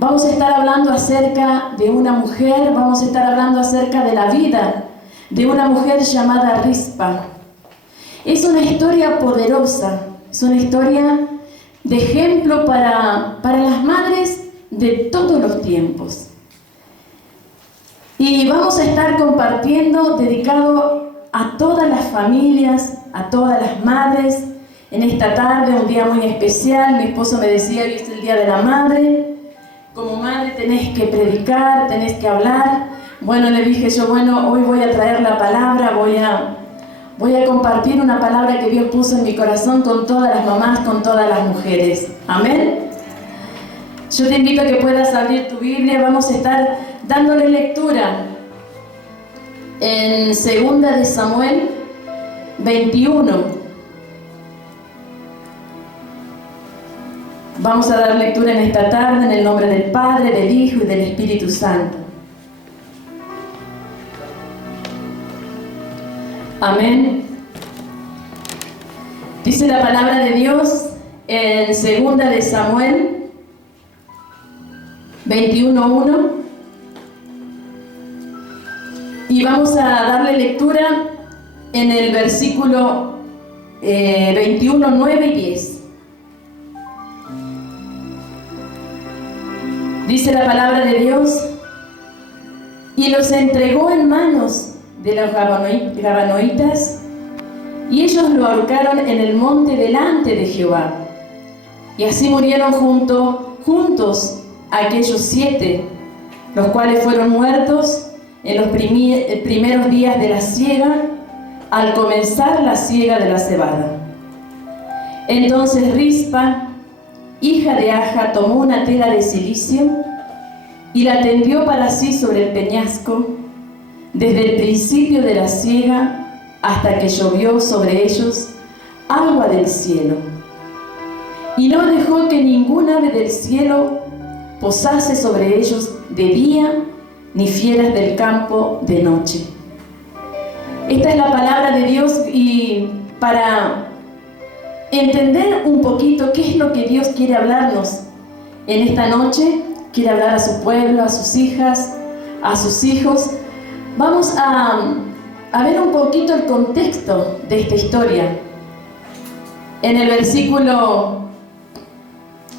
Vamos a estar hablando acerca de una mujer, vamos a estar hablando acerca de la vida de una mujer llamada Rispa. Es una historia poderosa, es una historia de ejemplo para las madres de todos los tiempos. Y vamos a estar compartiendo, dedicado a todas las familias, a todas las madres, en esta tarde, un día muy especial. Mi esposo me decía, hoy es el Día de la Madre. Como madre tenés que predicar, tenés que hablar. Bueno, le dije yo, hoy voy a traer la palabra, voy a compartir una palabra que Dios puso en mi corazón con todas las mamás, con todas las mujeres. Amén. Yo te invito a que puedas abrir tu Biblia. Vamos a estar dándole lectura en 2 de Samuel 21. Vamos a dar lectura en esta tarde en el nombre del Padre, del Hijo y del Espíritu Santo. Amén. Dice la palabra de Dios en 2 de Samuel 21:1. Y vamos a darle lectura en el versículo 21, 9 y 10. Dice la palabra de Dios: y los entregó en manos de los gabaonitas, y ellos lo ahorcaron en el monte delante de Jehová. Y así murieron juntos aquellos 7, los cuales fueron muertos en los primeros días de la siega, al comenzar la siega de la cebada. Entonces Rispa, hija de Aja, tomó una tela de cilicio y la tendió para sí sobre el peñasco, desde el principio de la siega hasta que llovió sobre ellos agua del cielo. Y no dejó que ningún ave del cielo posase sobre ellos de día, ni fieras del campo de noche. Esta es la palabra de Dios, y para entender un poquito qué es lo que Dios quiere hablarnos en esta noche, quiere hablar a su pueblo, a sus hijas, a sus hijos, vamos a ver un poquito el contexto de esta historia. En el versículo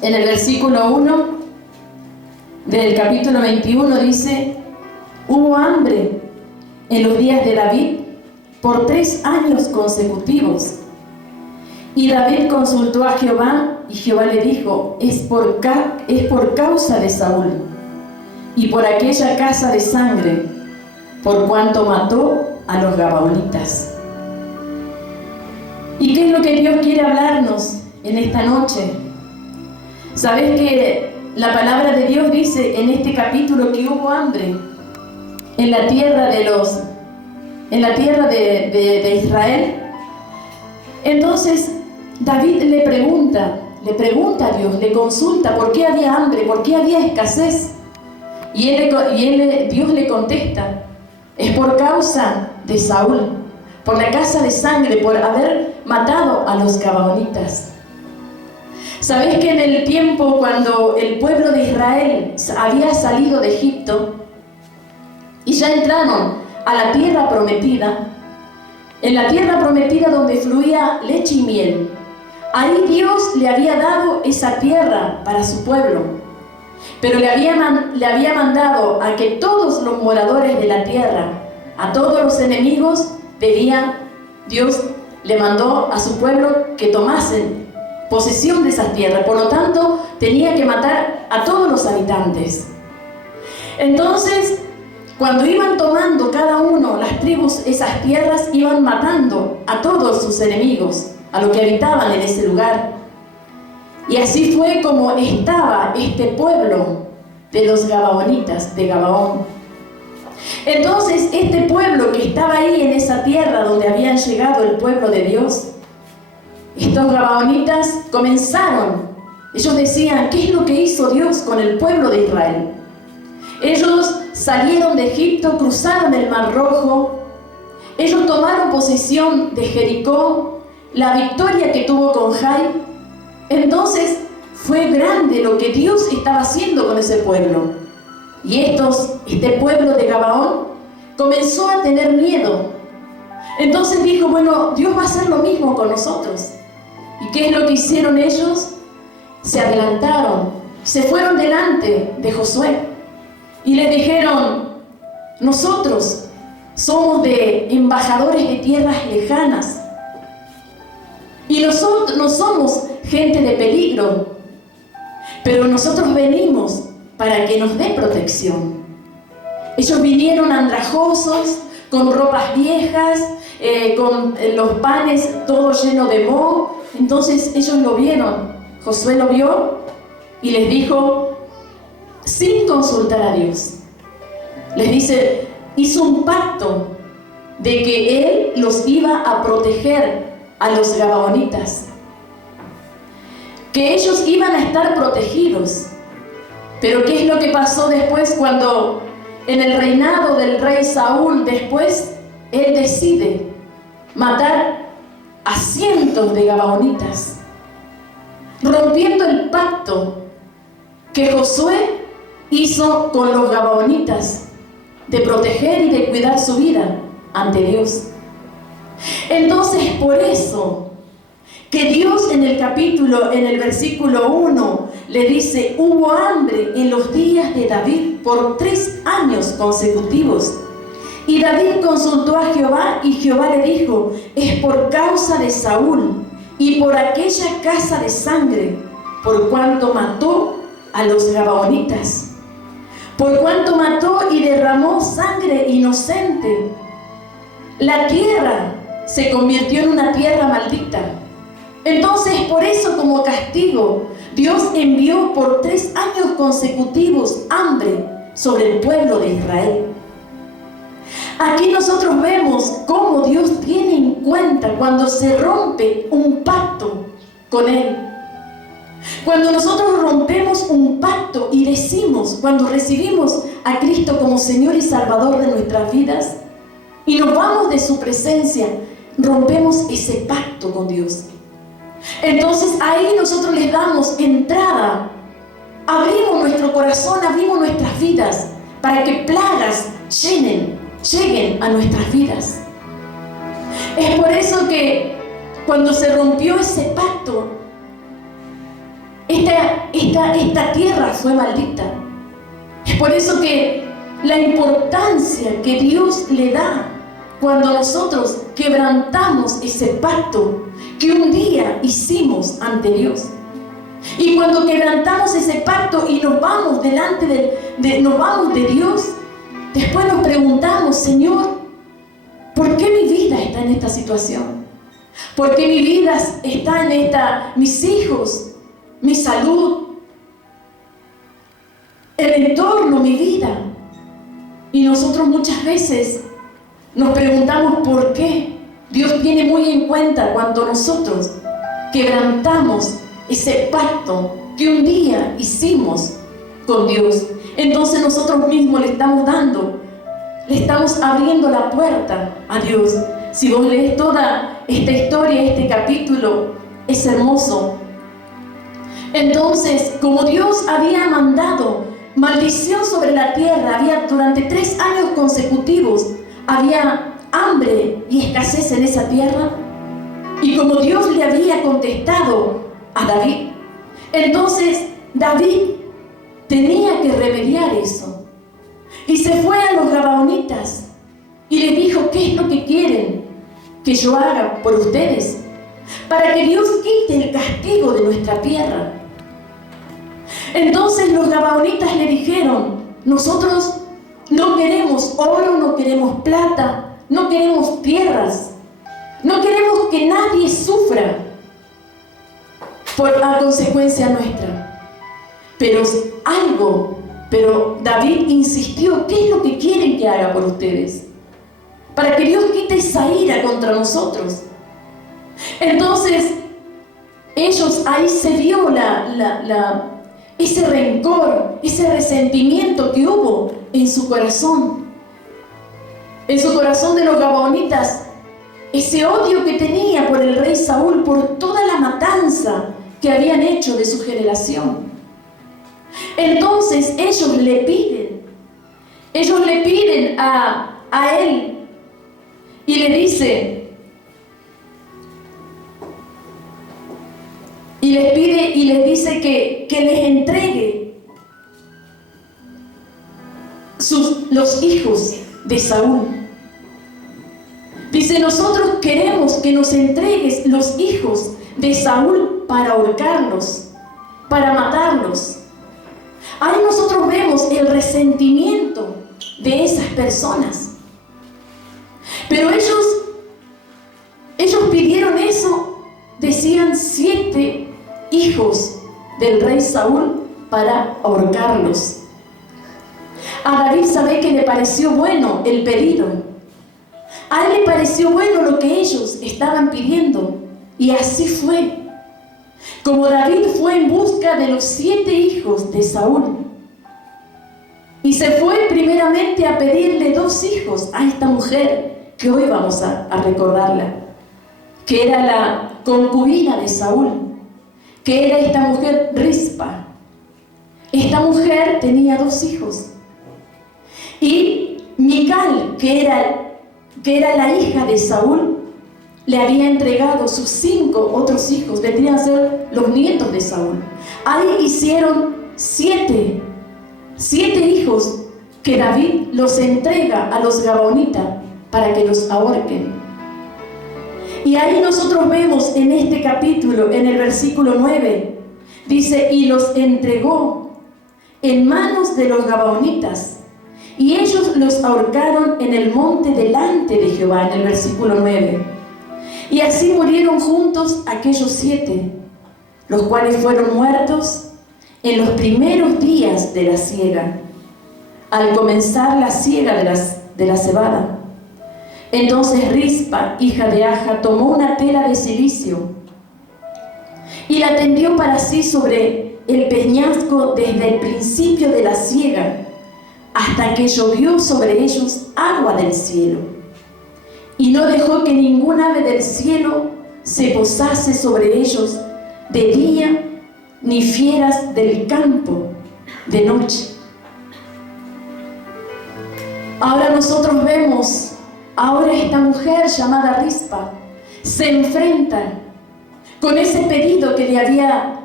1 del capítulo 21 dice: hubo hambre en los días de David por 3 años consecutivos. Y David consultó a Jehová, y Jehová le dijo: es por causa de Saúl y por aquella casa de sangre, por cuanto mató a los gabaonitas. ¿Y qué es lo que Dios quiere hablarnos en esta noche? ¿Sabes que la palabra de Dios dice en este capítulo que hubo hambre en la tierra de Israel? Entonces David le pregunta a Dios, le consulta por qué había hambre, por qué había escasez. Y Dios le contesta: es por causa de Saúl, por la casa de sangre, por haber matado a los gabaonitas. ¿Sabés que en el tiempo cuando el pueblo de Israel había salido de Egipto y ya entraron a la tierra prometida, en la tierra prometida donde fluía leche y miel, ahí Dios le había dado esa tierra para su pueblo, pero le había mandado a que todos los moradores de la tierra, a todos los enemigos, Dios le mandó a su pueblo que tomasen posesión de esas tierras. Por lo tanto, tenía que matar a todos los habitantes. Entonces, cuando iban tomando cada uno, las tribus, esas tierras, iban matando a todos sus enemigos, a los que habitaban en ese lugar. Y así fue como estaba este pueblo de los gabaonitas, de Gabaón. Entonces, este pueblo que estaba ahí en esa tierra donde habían llegado el pueblo de Dios, estos gabaonitas ellos decían: ¿qué es lo que hizo Dios con el pueblo de Israel? Ellos salieron de Egipto, cruzaron el Mar Rojo, ellos tomaron posesión de Jericó, la victoria que tuvo con Jai. Entonces fue grande lo que Dios estaba haciendo con ese pueblo. Y este pueblo de Gabaón comenzó a tener miedo. Entonces dijo, bueno, Dios va a hacer lo mismo con nosotros. ¿Y qué es lo que hicieron ellos? Se adelantaron, se fueron delante de Josué y le dijeron, nosotros somos de embajadores de tierras lejanas y nosotros no somos gente de peligro, pero nosotros venimos para que nos dé protección. Ellos vinieron andrajosos, con ropas viejas, con los panes todo lleno de moho. Entonces ellos lo vieron, Josué lo vio y les dijo, sin consultar a Dios, les dice, hizo un pacto de que Él los iba a proteger a los gabaonitas, que ellos iban a estar protegidos. Pero ¿qué es lo que pasó después cuando en el reinado del rey Saúl, después él decide matar a cientos de gabaonitas, rompiendo el pacto que Josué hizo con los gabaonitas de proteger y de cuidar su vida ante Dios? Entonces, por eso que Dios en el versículo 1 le dice, hubo hambre en los días de David por 3 años consecutivos. Y David consultó a Jehová y Jehová le dijo, es por causa de Saúl y por aquella casa de sangre, por cuanto mató a los gabaonitas, por cuanto mató y derramó sangre inocente. La tierra se convirtió en una tierra maldita. Entonces, por eso, como castigo, Dios envió por 3 años consecutivos hambre sobre el pueblo de Israel. Aquí nosotros vemos cómo Dios tiene en cuenta cuando se rompe un pacto con Él. Cuando nosotros rompemos un pacto y decimos, cuando recibimos a Cristo como Señor y Salvador de nuestras vidas y nos vamos de su presencia, rompemos ese pacto con Dios. Entonces ahí nosotros les damos entrada, abrimos nuestro corazón, abrimos nuestras vidas para que plagas lleguen a nuestras vidas. Es por eso que cuando se rompió ese pacto, esta tierra fue maldita. Es por eso que la importancia que Dios le da cuando nosotros quebrantamos ese pacto que un día hicimos ante Dios. Y cuando quebrantamos ese pacto y nos vamos delante de Dios, después nos preguntamos, Señor, ¿por qué mi vida está en esta situación? ¿Por qué mi vida está en mis hijos, mi salud, el entorno, mi vida? Y nosotros muchas veces nos preguntamos por qué. Dios tiene muy en cuenta cuando nosotros quebrantamos ese pacto que un día hicimos con Dios. Entonces nosotros mismos le estamos abriendo la puerta a Dios. Si vos lees toda esta historia, este capítulo, es hermoso. Entonces, como Dios había mandado maldición sobre la tierra, durante 3 años consecutivos, había hambre y escasez en esa tierra, y como Dios le había contestado a David, entonces David tenía que remediar eso, y se fue a los gabaonitas y les dijo, ¿qué es lo que quieren que yo haga por ustedes? Para que Dios quite el castigo de nuestra tierra. Entonces los gabaonitas le dijeron, nosotros no queremos oro, no queremos plata, no queremos tierras, no queremos que nadie sufra a consecuencia nuestra. Pero David insistió, ¿qué es lo que quieren que haga por ustedes? Para que Dios quite esa ira contra nosotros. Entonces, ellos ahí se vio ese rencor, ese resentimiento que hubo en su corazón. En su corazón de los gabaonitas, ese odio que tenía por el rey Saúl, por toda la matanza que habían hecho de su generación. Entonces ellos le piden a él y le dice, y les pide y les dice que les entregue los hijos de Saúl. Dice, nosotros queremos que nos entregues los hijos de Saúl para ahorcarlos, para matarlos. Ahí nosotros vemos el resentimiento de esas personas. Pero ellos pidieron eso, decían 7 hijos del rey Saúl para ahorcarlos. A David sabe que le pareció bueno el pedido. A él le pareció bueno lo que ellos estaban pidiendo. Y así fue. Como David fue en busca de los 7 hijos de Saúl. Y se fue primeramente a pedirle 2 hijos a esta mujer, que hoy vamos a recordarla, que era la concubina de Saúl, que era esta mujer Rispa. Esta mujer tenía 2 hijos. Y Mical, que era la hija de Saúl, le había entregado sus 5 otros hijos, vendrían a ser los nietos de Saúl. Ahí hicieron 7 hijos que David los entrega a los gabaonitas para que los ahorquen. Y ahí nosotros vemos en este capítulo, en el versículo 9, dice, y los entregó en manos de los gabaonitas, y ellos los ahorcaron en el monte delante de Jehová, en el versículo 9. Y así murieron juntos aquellos 7, los cuales fueron muertos en los primeros días de la siega, al comenzar la siega de la cebada. Entonces Rispa, hija de Aja, tomó una tela de cilicio y la tendió para sí sobre el peñasco desde el principio de la siega hasta que llovió sobre ellos agua del cielo. Y no dejó que ningún ave del cielo se posase sobre ellos de día, ni fieras del campo de noche. Ahora nosotros vemos, ahora esta mujer llamada Rispa se enfrenta con ese pedido que le había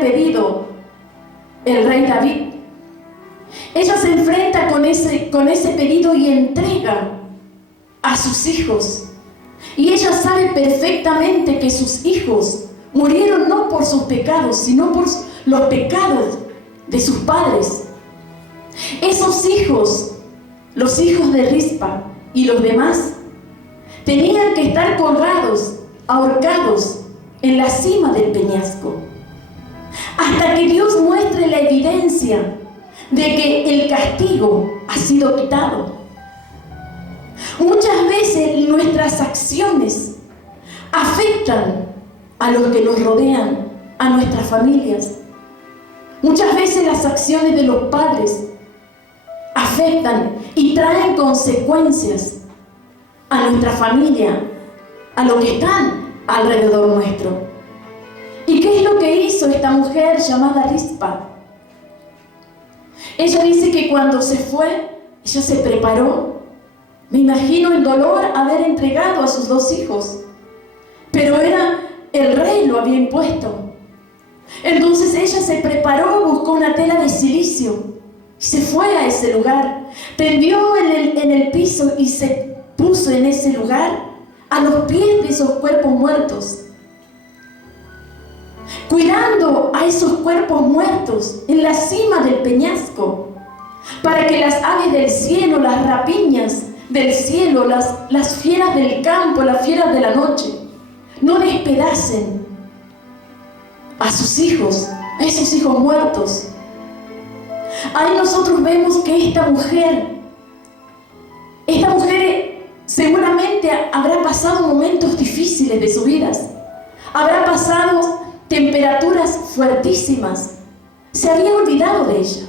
pedido el rey David. Ella se enfrenta con ese pedido y entrega a sus hijos. Y ella sabe perfectamente que sus hijos murieron no por sus pecados, sino por los pecados de sus padres. Esos hijos, los hijos de Rispa y los demás, tenían que estar colgados, ahorcados en la cima del peñasco, hasta que Dios muestre la evidencia de que el castigo ha sido quitado. Muchas veces nuestras acciones afectan a los que nos rodean, a nuestras familias. Muchas veces las acciones de los padres afectan y traen consecuencias a nuestra familia, a los que están alrededor nuestro. ¿Y qué es lo que hizo esta mujer llamada Rispa? Ella dice que cuando se fue, ella se preparó. Me imagino el dolor haber entregado a sus 2 hijos, pero el rey lo había impuesto. Entonces ella se preparó, buscó una tela de cilicio y se fue a ese lugar. Tendió en el piso y se puso en ese lugar a los pies de esos cuerpos muertos, cuidando a esos cuerpos muertos en la cima del peñasco, para que las aves del cielo, las rapiñas del cielo, las fieras del campo, las fieras de la noche, no despedacen a sus hijos, a esos hijos muertos. Ahí nosotros vemos que esta mujer seguramente habrá pasado momentos difíciles de su vida, habrá pasado temperaturas fuertísimas. Se había olvidado de ella,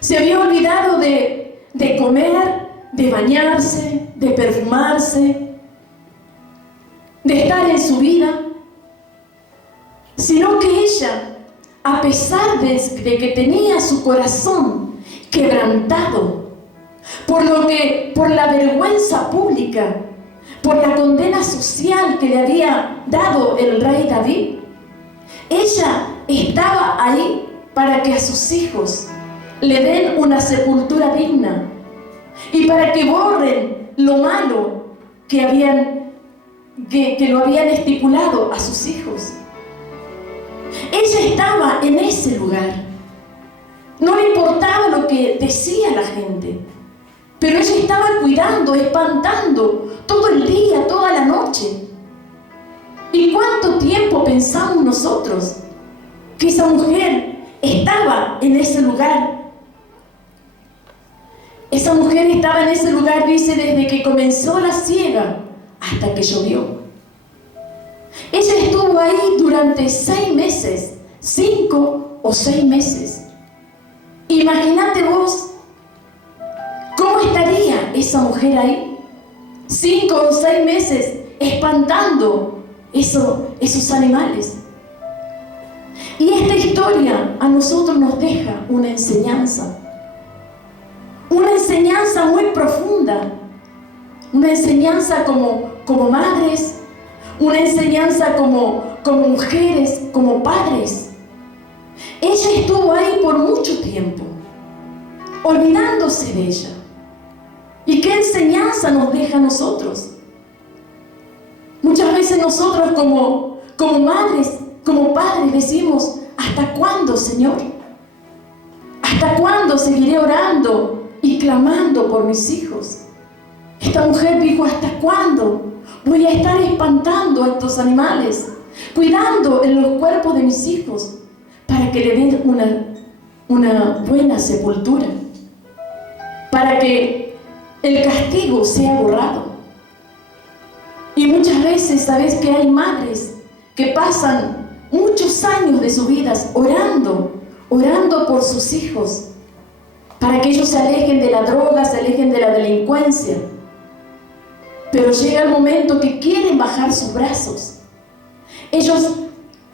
se había olvidado de comer, de bañarse, de perfumarse, de estar en su vida. sino que ella, a pesar de que tenía su corazón quebrantado por la vergüenza pública, por la condena social que le había dado el rey David, ella estaba ahí para que a sus hijos le den una sepultura digna y para que borren lo malo que lo habían estipulado a sus hijos. Ella estaba en ese lugar. No le importaba lo que decía la gente, pero ella estaba cuidando, espantando todo el día, toda la noche. ¿Y cuánto tiempo pensamos nosotros que esa mujer estaba en ese lugar? Esa mujer estaba en ese lugar, dice, desde que comenzó la siega hasta que llovió. Ella estuvo ahí durante 6 meses, 5 o 6 meses. Imagínate vos, ¿cómo estaría esa mujer ahí? 5 o 6 meses espantando esos animales. Y esta historia a nosotros nos deja una enseñanza muy profunda, una enseñanza como madres, una enseñanza como mujeres, como padres. Ella estuvo ahí por mucho tiempo, olvidándose de ella. ¿Y qué enseñanza nos deja a nosotros? Muchas veces nosotros como madres, como padres decimos, ¿hasta cuándo, Señor? ¿Hasta cuándo seguiré orando y clamando por mis hijos? Esta mujer dijo, ¿hasta cuándo voy a estar espantando a estos animales, cuidando en los cuerpos de mis hijos para que le den una buena sepultura, para que el castigo sea borrado? Y muchas veces, ¿sabes que hay madres que pasan muchos años de sus vidas orando por sus hijos, para que ellos se alejen de la droga, se alejen de la delincuencia? Pero llega el momento que quieren bajar sus brazos. Ellos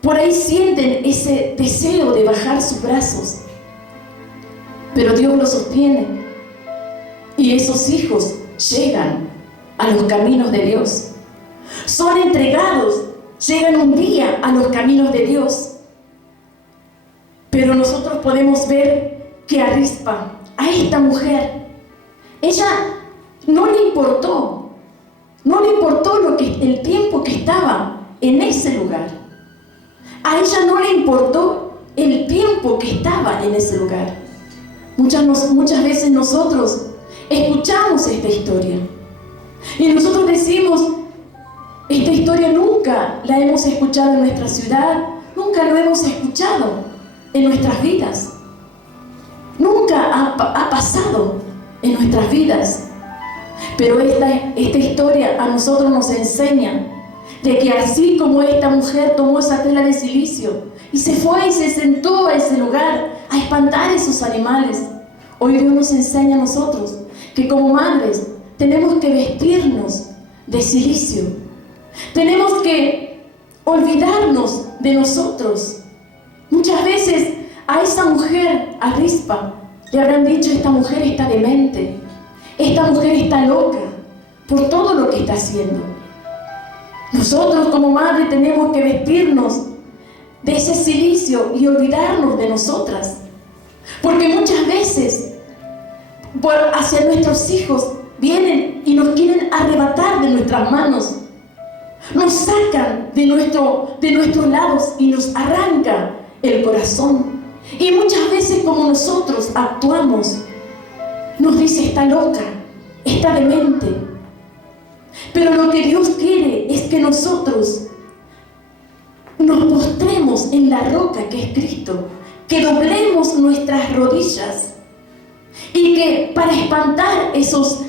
por ahí sienten ese deseo de bajar sus brazos, pero Dios los sostiene y esos hijos llegan a los caminos de Dios. Son entregados, llegan un día a los caminos de Dios. Pero nosotros podemos ver que a Rispa, a esta mujer, ella no le importó el tiempo que estaba en ese lugar. A ella no le importó el tiempo que estaba en ese lugar. Muchas veces nosotros escuchamos esta historia y nosotros decimos, esta historia nunca la hemos escuchado en nuestra ciudad, nunca lo hemos escuchado en nuestras vidas, nunca ha pasado en nuestras vidas. Pero esta historia a nosotros nos enseña de que así como esta mujer tomó esa tela de silicio y se fue y se sentó a ese lugar a espantar a esos animales, hoy Dios nos enseña a nosotros que como madres tenemos que vestirnos de silicio. Tenemos que olvidarnos de nosotros. Muchas veces a esa mujer, a Rispa, le habrán dicho, esta mujer está demente, esta mujer está loca por todo lo que está haciendo. Nosotros como madre tenemos que vestirnos de ese silicio y olvidarnos de nosotras. Porque muchas veces hacia nuestros hijos vienen y nos quieren arrebatar de nuestras manos. Nos sacan de nuestros lados y nos arranca el corazón. Y muchas veces como nosotros actuamos, nos dice, está loca, está demente. Pero lo que Dios quiere es que nosotros nos postremos en la roca que es Cristo, que doblemos nuestras rodillas y que para espantar esas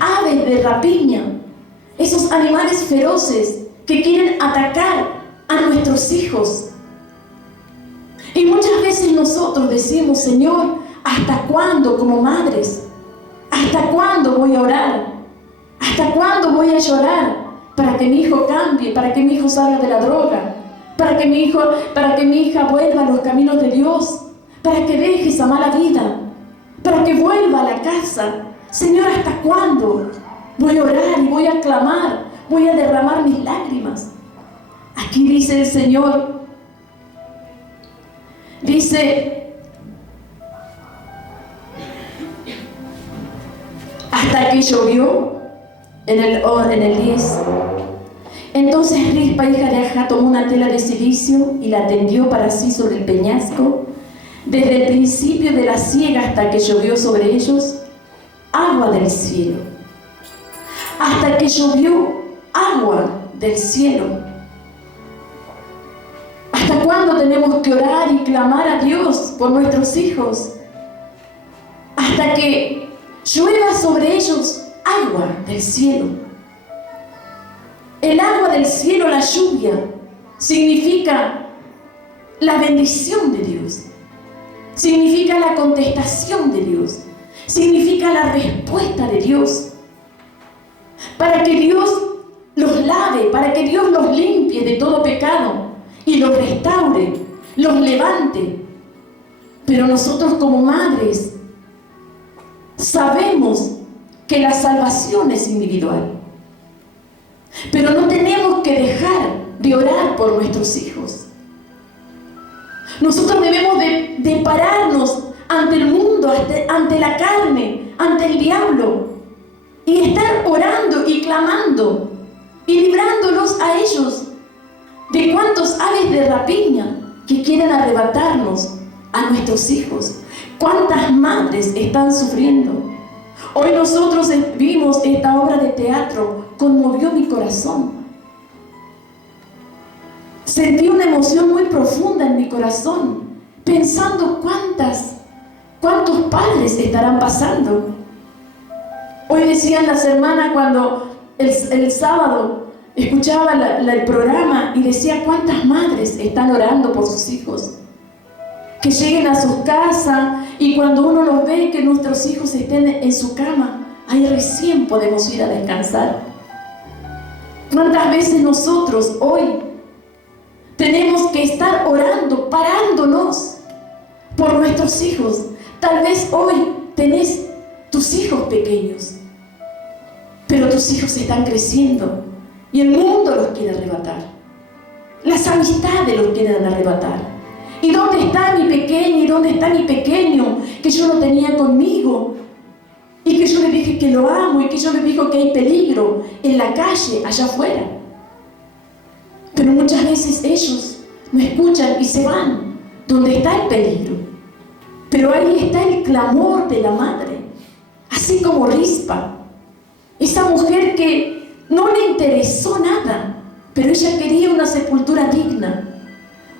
aves de rapiña, esos animales feroces que quieren atacar a nuestros hijos. Y muchas veces nosotros decimos, Señor, ¿hasta cuándo como madres? ¿Hasta cuándo voy a orar? ¿Hasta cuándo voy a llorar para que mi hijo cambie, para que mi hijo salga de la droga, para que mi hija vuelva a los caminos de Dios, para que deje esa mala vida, para que vuelva a la casa. Señor, ¿hasta cuándo? Voy a orar y voy a clamar, voy a derramar mis lágrimas. Aquí dice el Señor, dice, hasta que llovió en el 10. Entonces Rispa, hija de Aja, tomó una tela de silicio y la tendió para sí sobre el peñasco, desde el principio de la siega hasta que llovió sobre ellos agua del cielo. Hasta que llovió agua del cielo. ¿Hasta cuándo tenemos que orar y clamar a Dios por nuestros hijos? Hasta que llueva sobre ellos agua del cielo. El agua del cielo, la lluvia, significa la bendición de Dios. Significa la contestación de Dios. Significa la respuesta de Dios. Para que Dios los lave, para que Dios los limpie de todo pecado y los restaure, los levante. Pero nosotros como madres sabemos que la salvación es individual. Pero no tenemos que dejar de orar por nuestros hijos. Nosotros debemos de pararnos ante el mundo, ante la carne, ante el diablo, y estar orando y clamando y librándolos a ellos de cuantos aves de rapiña que quieren arrebatarnos a nuestros hijos. ¿Cuántas madres están sufriendo? Hoy nosotros vimos esta obra de teatro, conmovió mi corazón. Sentí una emoción muy profunda en mi corazón, pensando cuántos padres estarán pasando. Hoy decían las hermanas cuando el sábado escuchaba el programa y decía cuántas madres están orando por sus hijos. Que lleguen a sus casas y cuando uno los ve que nuestros hijos estén en su cama, ahí recién podemos ir a descansar. ¿Cuántas veces nosotros hoy tenemos que estar orando, parándonos por nuestros hijos? Tal vez hoy tenés tus hijos pequeños, pero tus hijos están creciendo y el mundo los quiere arrebatar. Las amistades los quieren arrebatar. ¿Y dónde está mi pequeño? ¿Y dónde está mi pequeño? Que yo lo tenía conmigo. Y que yo le dije que lo amo. Y que yo le digo que hay peligro en la calle, allá afuera. Pero muchas veces ellos no escuchan y se van donde está el peligro. Pero ahí está el clamor de la madre. Así como Rispa. Esa mujer que no le interesó nada. Pero ella quería una sepultura digna.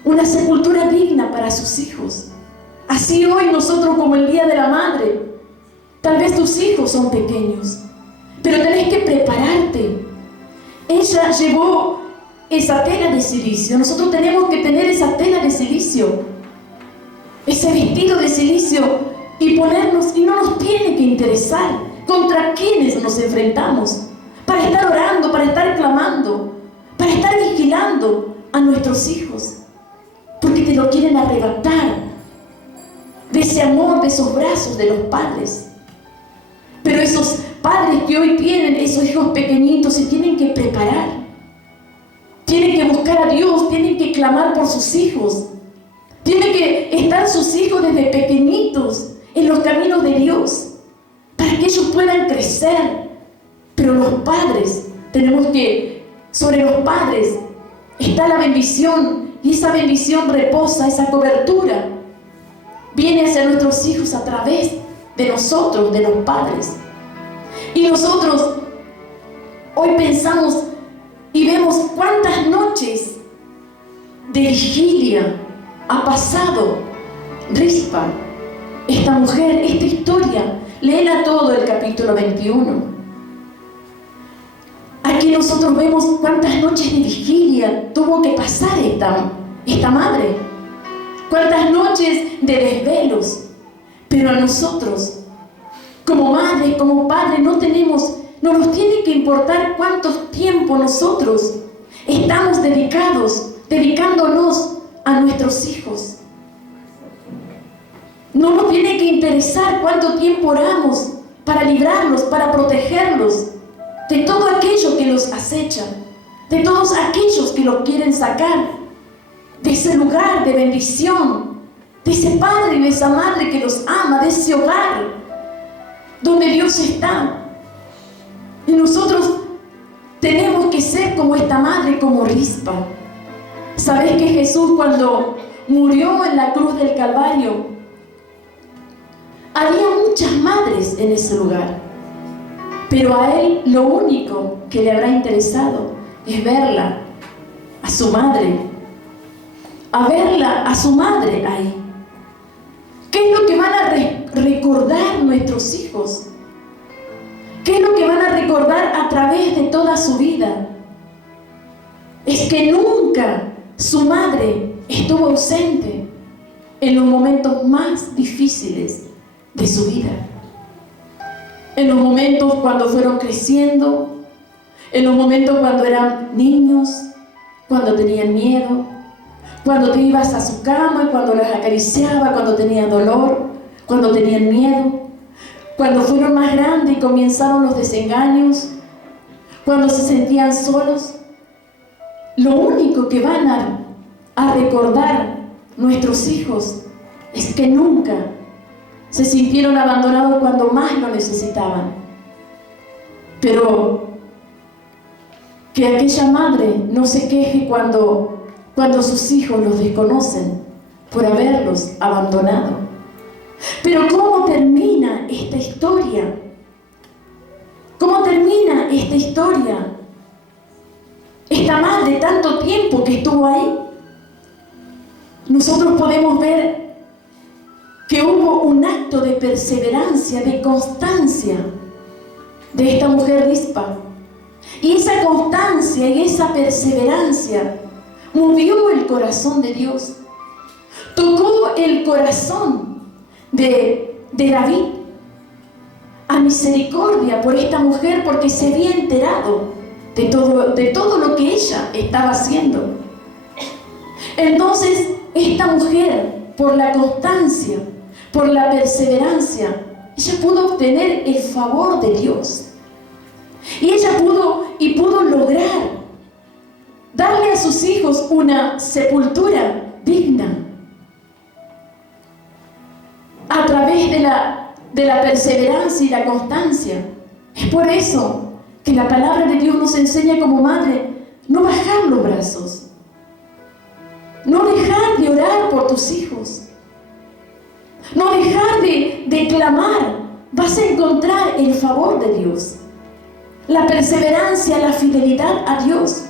Una sepultura digna para sus hijos. Así hoy nosotros como el Día de la Madre, tal vez tus hijos son pequeños, pero tenés que prepararte. Ella llevó esa tela de silicio. Nosotros tenemos que tener esa tela de silicio, ese vestido de silicio y ponernos, y no nos tiene que interesar contra quiénes nos enfrentamos, para estar orando, para estar clamando, para estar vigilando a nuestros hijos. Porque te lo quieren arrebatar de ese amor, de esos brazos de los padres. Pero esos padres que hoy tienen esos hijos pequeñitos se tienen que preparar. Tienen que buscar a Dios, tienen que clamar por sus hijos. Tienen que estar sus hijos desde pequeñitos en los caminos de Dios, para que ellos puedan crecer. Pero los padres, tenemos que, sobre los padres está la bendición. Y esa bendición reposa, esa cobertura viene hacia nuestros hijos a través de nosotros, de los padres. Y nosotros hoy pensamos y vemos cuántas noches de vigilia ha pasado Rispa, esta mujer, esta historia. Léela todo el capítulo 21. Aquí nosotros vemos cuántas noches de vigilia tuvo que pasar esta madre. Cuántas noches de desvelos. Pero a nosotros, como madres, como padres, no nos tiene que importar cuánto tiempo nosotros estamos dedicados dedicándonos a nuestros hijos. No nos tiene que interesar cuánto tiempo oramos para librarlos, para protegerlos de todo aquello que los acecha, de todos aquellos que los quieren sacar de ese lugar de bendición, de ese padre y de esa madre que los ama, de ese hogar donde Dios está. Y nosotros tenemos que ser como esta madre, como Rispa. ¿Sabes que Jesús, cuando murió en la cruz del Calvario, había muchas madres en ese lugar? Pero a él lo único que le habrá interesado es verla, a su madre, a su madre ahí. ¿Qué es lo que van a recordar nuestros hijos? ¿Qué es lo que van a recordar a través de toda su vida? Es que nunca su madre estuvo ausente en los momentos más difíciles de su vida. En los momentos cuando fueron creciendo, en los momentos cuando eran niños, cuando tenían miedo, cuando te ibas a su cama y cuando las acariciaba, cuando tenían dolor, cuando tenían miedo, cuando fueron más grandes y comenzaron los desengaños, cuando se sentían solos. Lo único que van a recordar nuestros hijos es que nunca se sintieron abandonados cuando más lo necesitaban. Pero que aquella madre no se queje cuando sus hijos los desconocen por haberlos abandonado. Pero ¿cómo termina esta historia? ¿Cómo termina esta historia? Esta madre, tanto tiempo que estuvo ahí, nosotros podemos ver que hubo un acto de perseverancia, de constancia de esta mujer Rispa. Y esa constancia y esa perseverancia movió el corazón de Dios. Tocó el corazón de David a misericordia por esta mujer, porque se había enterado de todo lo que ella estaba haciendo. Entonces, esta mujer, por la constancia, por la perseverancia, ella pudo obtener el favor de Dios. Y ella pudo lograr darle a sus hijos una sepultura digna a través de la perseverancia y la constancia. Es por eso que la palabra de Dios nos enseña como madre no bajar los brazos, no dejar de orar por tus hijos, no dejar de clamar. Vas a encontrar el favor de Dios, la perseverancia, la fidelidad a Dios.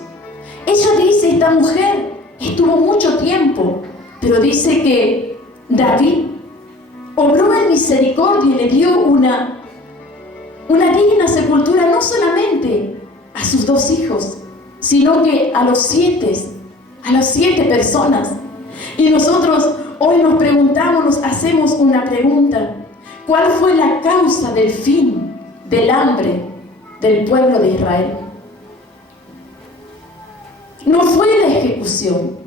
Ella dice, esta mujer estuvo mucho tiempo, pero dice que David obró en misericordia y le dio una digna sepultura, no solamente a sus 2 hijos, sino que a los 7 personas. Y nosotros hoy nos preguntamos, nos hacemos una pregunta: ¿cuál fue la causa del fin del hambre del pueblo de Israel? No fue la ejecución,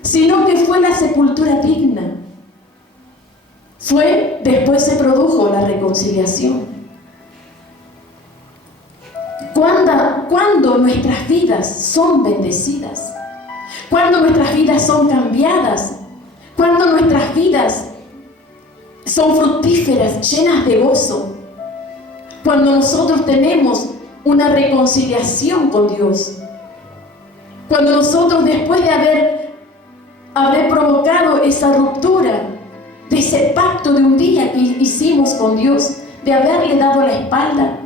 sino que fue la sepultura digna. Después se produjo la reconciliación. Cuando nuestras vidas son bendecidas, cuando nuestras vidas son cambiadas, cuando nuestras vidas son fructíferas, llenas de gozo, cuando nosotros tenemos una reconciliación con Dios, cuando nosotros, después de haber provocado esa ruptura de ese pacto de un día que hicimos con Dios, de haberle dado la espalda,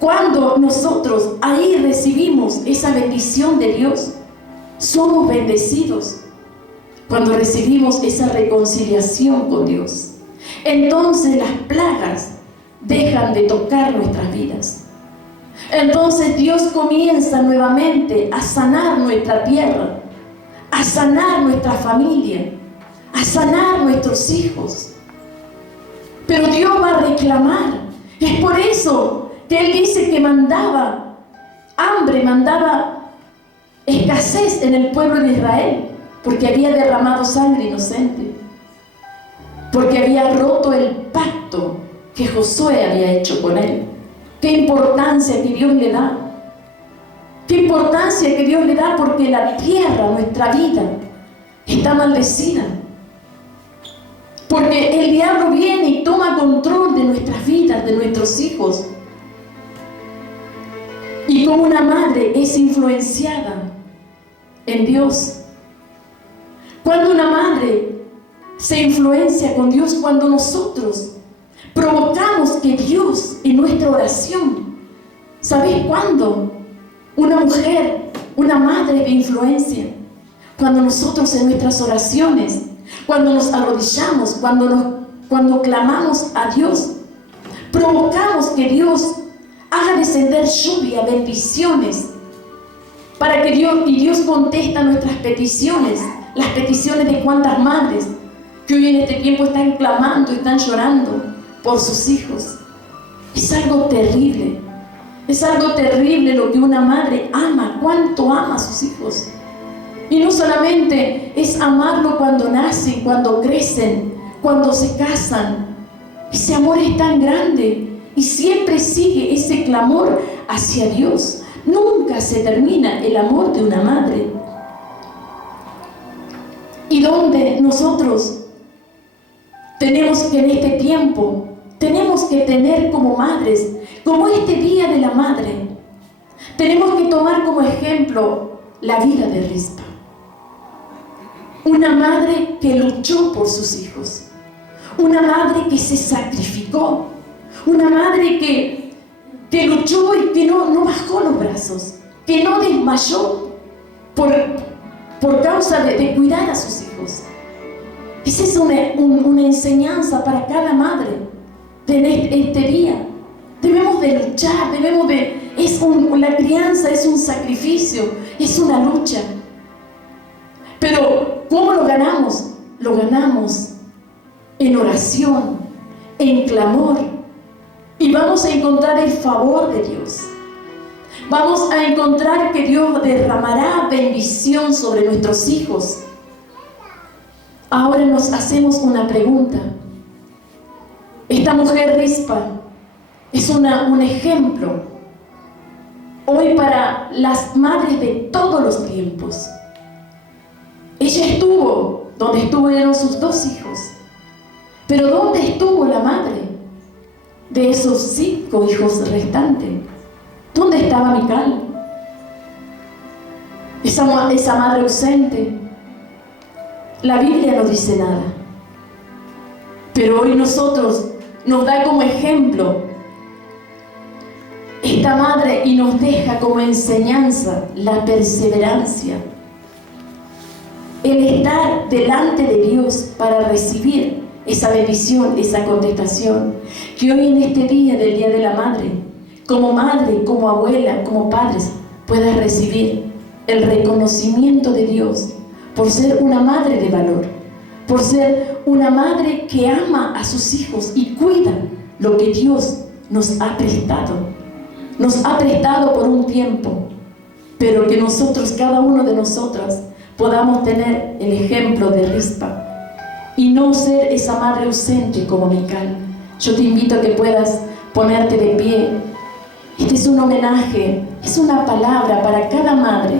cuando nosotros ahí recibimos esa bendición de Dios, somos bendecidos. Cuando recibimos esa reconciliación con Dios, entonces las plagas dejan de tocar nuestras vidas. Entonces Dios comienza nuevamente a sanar nuestra tierra, a sanar nuestra familia, a sanar nuestros hijos. Pero Dios va a reclamar. Es por eso que Él dice que mandaba hambre, mandaba escasez en el pueblo de Israel, porque había derramado sangre inocente, porque había roto el pacto que Josué había hecho con él. Qué importancia que Dios le da. Qué importancia que Dios le da, porque la tierra, nuestra vida, está maldecida. Porque el diablo viene y toma control de nuestras vidas, de nuestros hijos. Y como una madre es influenciada en Dios. Cuando una madre se influencia con Dios, cuando nosotros provocamos que Dios en nuestra oración, ¿sabes cuándo? Una mujer, una madre de influencia, cuando nosotros en nuestras oraciones, cuando nos arrodillamos, cuando clamamos a Dios, provocamos que Dios haga descender lluvia, bendiciones, para que Dios contesta nuestras peticiones, las peticiones de cuántas madres que hoy en este tiempo están clamando, están llorando por sus hijos. Es algo terrible. Es algo terrible lo que una madre ama, cuánto ama a sus hijos. Y no solamente es amarlo cuando nacen, cuando crecen, cuando se casan. Ese amor es tan grande y siempre sigue ese clamor hacia Dios. Nunca se termina el amor de una madre. Y donde nosotros tenemos que en este tiempo, tenemos que tener como madres, como este Día de la Madre, tenemos que tomar como ejemplo la vida de Rispa. Una madre que luchó por sus hijos, una madre que se sacrificó, una madre que luchó y que no bajó los brazos, que no desmayó por causa de cuidar a sus hijos. Esa es una enseñanza para cada madre de este día. Debemos de luchar, la crianza es un sacrificio, es una lucha. Pero ¿cómo lo ganamos? Lo ganamos en oración, en clamor. Y vamos a encontrar el favor de Dios. Vamos a encontrar que Dios derramará bendición sobre nuestros hijos. Ahora nos hacemos una pregunta. Esta mujer Rispa es un ejemplo hoy para las madres de todos los tiempos. Ella estuvo donde estuvieron sus 2 hijos. Pero ¿dónde estuvo la madre de esos 5 hijos restantes? ¿Dónde estaba Mical? Esa madre ausente. La Biblia no dice nada. Pero hoy nosotros nos da como ejemplo esta madre y nos deja como enseñanza la perseverancia. El estar delante de Dios para recibir esa bendición, esa contestación. Que hoy en este día del Día de la Madre, como madre, como abuela, como padres, puedas recibir el reconocimiento de Dios por ser una madre de valor, por ser una madre que ama a sus hijos y cuida lo que Dios nos ha prestado. Nos ha prestado por un tiempo, pero que nosotros, cada uno de nosotras, podamos tener el ejemplo de Rispa y no ser esa madre ausente como Mical. Yo te invito a que puedas ponerte de pie. Este es un homenaje, es una palabra para cada madre